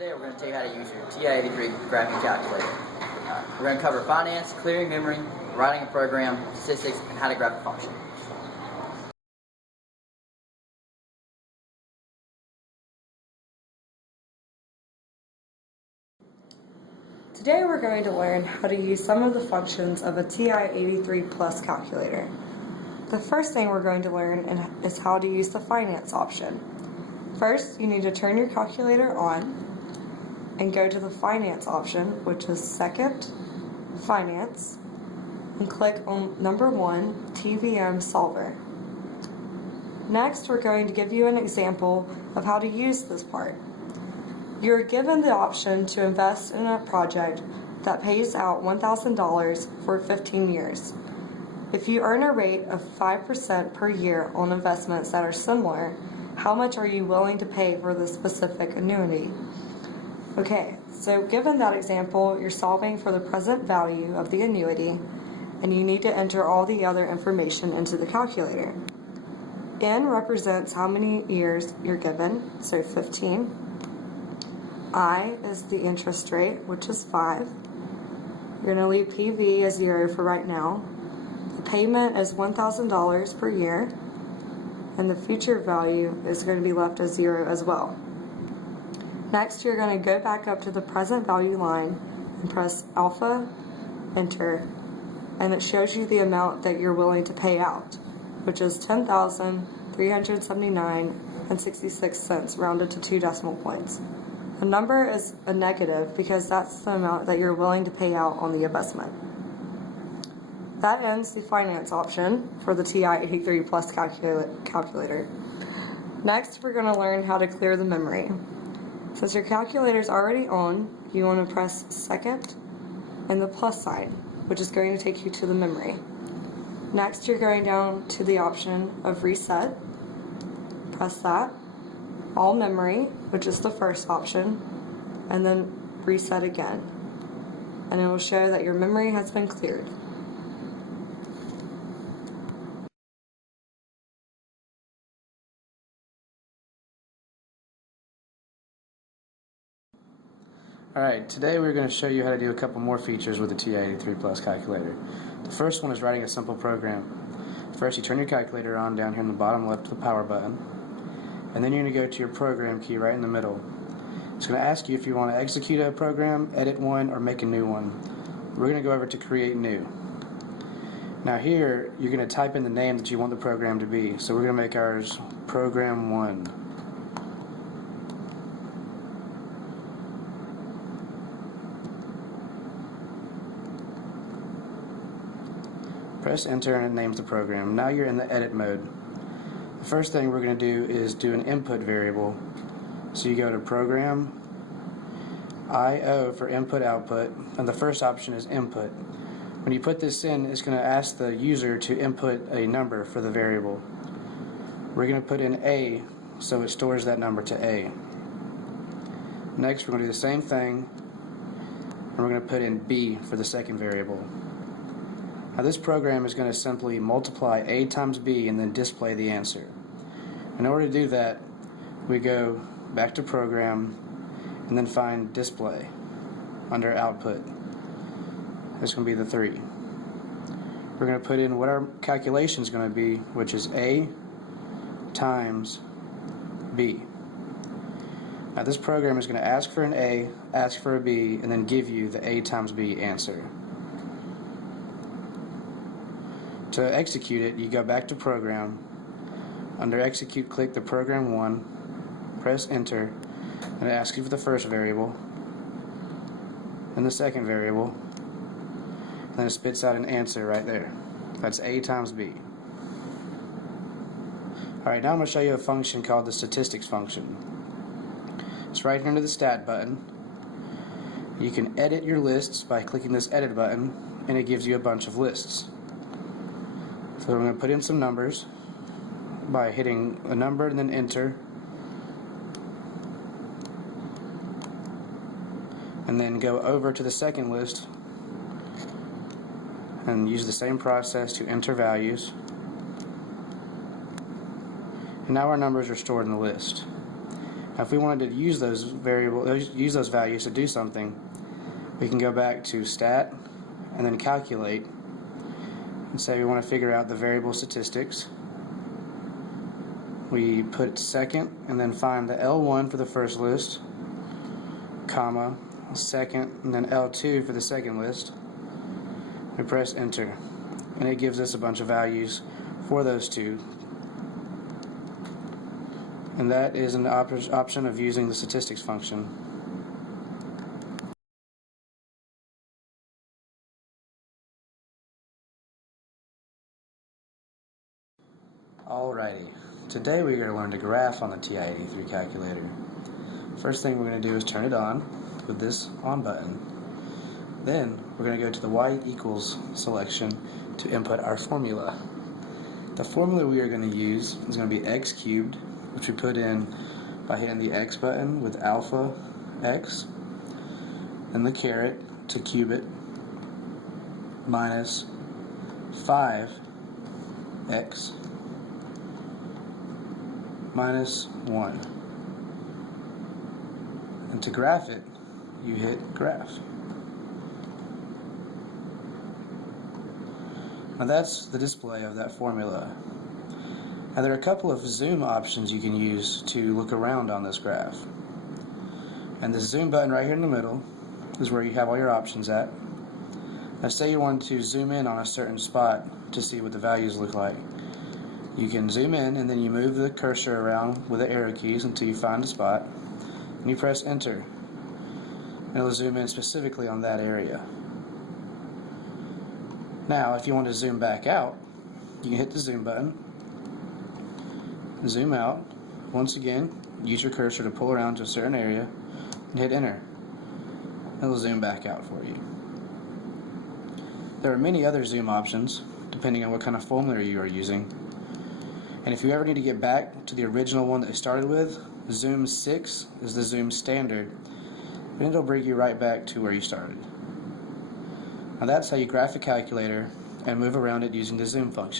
Today we're going to tell you how to use your TI-83 graphing calculator. We're going to cover finance, clearing memory, writing a program, statistics, and how to graph a function. Today we're going to learn how to use some of the functions of a TI-83 Plus calculator. The first thing we're going to learn is how to use the finance option. First, you need to turn your calculator on and go to the finance option, which is second, finance, and click on number 1, TVM solver. Next, we're going to give you an example of how to use this part. You are given the option to invest in a project that pays out $1,000 for 15 years. If you earn a rate of 5% per year on investments that are similar, how much are you willing to pay for the specific annuity? Okay, so given that example, you're solving for the present value of the annuity, and you need to enter all the other information into the calculator. N represents how many years you're given, so 15. I is the interest rate, which is 5. You're going to leave PV as 0 for right now. The payment is $1,000 per year, and the future value is going to be left as 0 as well. Next, you're going to go back up to the present value line and press alpha, enter, and it shows you the amount that you're willing to pay out, which is $10,379.66 rounded to 2 decimal points. The number is a negative because that's the amount that you're willing to pay out on the investment. That ends the finance option for the TI-83 Plus calculator. Next, we're going to learn how to clear the memory. Since your calculator is already on, you want to press second and the plus sign, which is going to take you to the memory. Next, you're going down to the option of reset. Press that. All memory, which is the first option, and then reset again. And it will show that your memory has been cleared. Alright, today we're going to show you how to do a couple more features with the TI-83 Plus calculator. The first one is writing a simple program. First, you turn your calculator on down here in the bottom left to the power button, and then you're going to go to your program key right in the middle. It's going to ask you if you want to execute a program, edit one, or make a new one. We're going to go over to create new. Now here, you're going to type in the name that you want the program to be. So we're going to make ours program 1. Press enter and it names the program. Now you're in the edit mode. The first thing we're going to do is do an input variable. So you go to program, IO for input output, and the first option is input. When you put this in, it's going to ask the user to input a number for the variable. We're going to put in A, so it stores that number to A. Next, we're going to do the same thing, and we're going to put in B for the second variable. Now this program is going to simply multiply A times B and then display the answer. In order to do that, we go back to program and then find display under output. It's going to be the 3. We're going to put in what our calculation is going to be, which is A times B. Now this program is going to ask for an A, ask for a B, and then give you the A times B answer. To execute it, you go back to program. Under execute, click the program 1, press enter, and it asks you for the first variable and the second variable, and then it spits out an answer right there. That's A times B. Alright, now I'm going to show you a function called the statistics function. It's right here under the stat button. You can edit your lists by clicking this edit button, and it gives you a bunch of lists. So I'm going to put in some numbers by hitting a number and then enter, and then go over to the second list and use the same process to enter values. And now our numbers are stored in the list. Now, if we wanted to use those values to do something, we can go back to Stat and then Calculate and say we want to figure out the variable statistics. We put second and then find the L1 for the first list, comma, second, and then L2 for the second list. We press enter, and it gives us a bunch of values for those two. And that is an option of using the statistics function. Alrighty, today we're going to learn to graph on the TI-83 calculator. First thing we're going to do is turn it on with this on button. Then we're going to go to the y equals selection to input our formula. The formula we are going to use is going to be x cubed, which we put in by hitting the x button with alpha x, and the caret to cube it, minus 5x minus 1. And to graph it, you hit graph. Now that's the display of that formula. Now there are a couple of zoom options you can use to look around on this graph. And the zoom button right here in the middle is where you have all your options at. Now say you wanted to zoom in on a certain spot to see what the values look like. You can zoom in and then you move the cursor around with the arrow keys until you find a spot, and you press enter. And it'll zoom in specifically on that area. Now if you want to zoom back out, you can hit the zoom button, zoom out. Once again, use your cursor to pull around to a certain area and hit enter. It'll zoom back out for you. There are many other zoom options depending on what kind of formula you are using. And if you ever need to get back to the original one that you started with, zoom 6 is the zoom standard, and it'll bring you right back to where you started. Now that's how you graph a calculator and move around it using the zoom function.